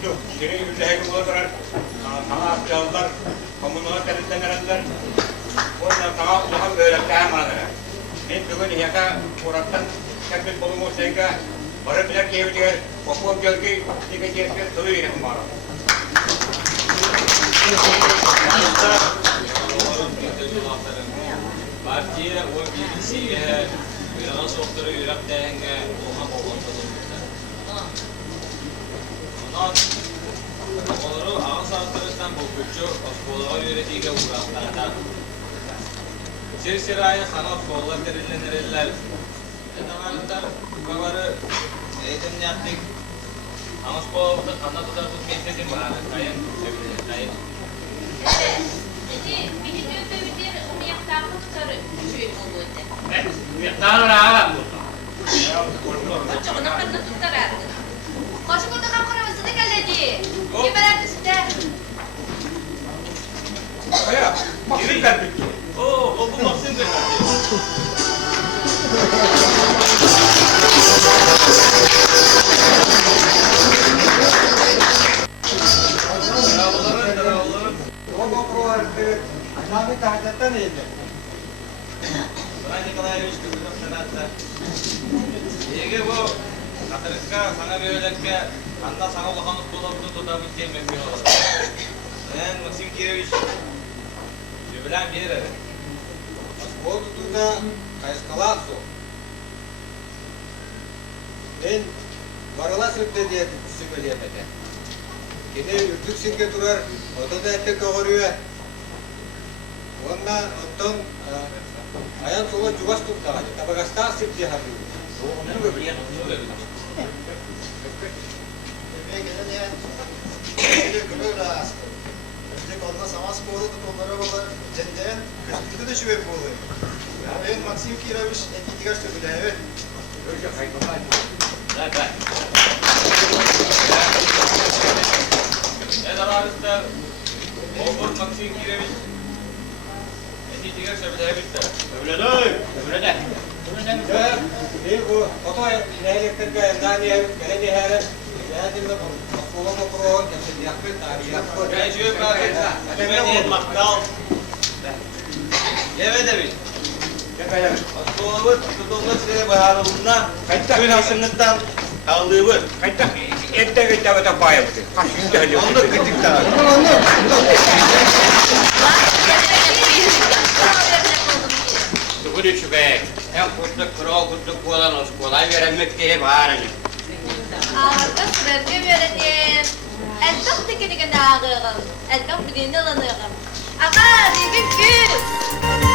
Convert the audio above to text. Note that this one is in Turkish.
Kurdu, şirin yüzüğü bulurlar, sana yapıyorlar, komununa temizlenirler. Ondan sana Allah'ın öğretmen banadır. Ben bugün yaka Murat'tan teknik bulumu sevga, barı bilek yevidiler, okul gölge, dike çeşme sıvı yerim var. Partiye o bilgisiyle uyanan sohtarı yüreklerine oha oğlantalı. Onları ağın sağlıklarından bokuşçu şkolağa yönetiyle uğraşlarında. Sirayı sana şkola terilenirler. Edalarında babarı eğitim yaptık. Ama şkolada kanatlar tutmayacak var. Kayın, kayın. Evet. Birinci ödevdir umuyaktan tutarı. Şöyle oldu. Umuyaktan rahat bu. Çoğuna kanına tutarı. Koşu burada kapkırmasını geldi. Gebeler üstte. Kaya, maksim verdik. Oo, bu maksim verdik. Bravoların. O provar, aşağıda tahtattan iyiydi. Ben Nikolaevich kızım sanatta. Ege bu Hатырыкка sana böylekke anda sana olakanlık dolabını tutabildiğim mümkün olur. Ben Maksim Kirevich jubilem bir yere. Oldu da kayıskalatso. Ben varala sürpte diye söyleyemedi. Yine ürtük singe durar, o da ettik ağırıyor. Ondan ayan sola cuvas tuttu. Tabakastan sipti harbi. Onu göbüyor. Önce ondan sama sporu tut onlara baba cendeyen kötülükte de şüphe oluyor. Ben Maksim Kirevich etkiler söylüyor evet. Görüşe kaybolma. Zaten. Ne zaman işte Oğuz Maksim Kirevich etkiler söylüyor bitti. Öyle değil. Öyle de. Ya, bu foto neylikte naniye geleni her geldiğinde sola motoru geçti yakın tarihi. Ben şöyle bakayım. Güveniyet maktal. Evet evet. Yakaya. Doğru, tutuğunda size baharılığında köyün hasımlıktan kaldığı var. Kayıtta ette gıcabata bayıldı. Kaşın geliyor. Onu kritik daha. Tukun şu be. Hem kurtluk kuro kurtluk olan olsun. Kolay veremek diye bağırın. Ağırda sürerge veredim. Elbette tekini gene ağırım. Elbette bir dinle lanırım. Ağa, bir gün.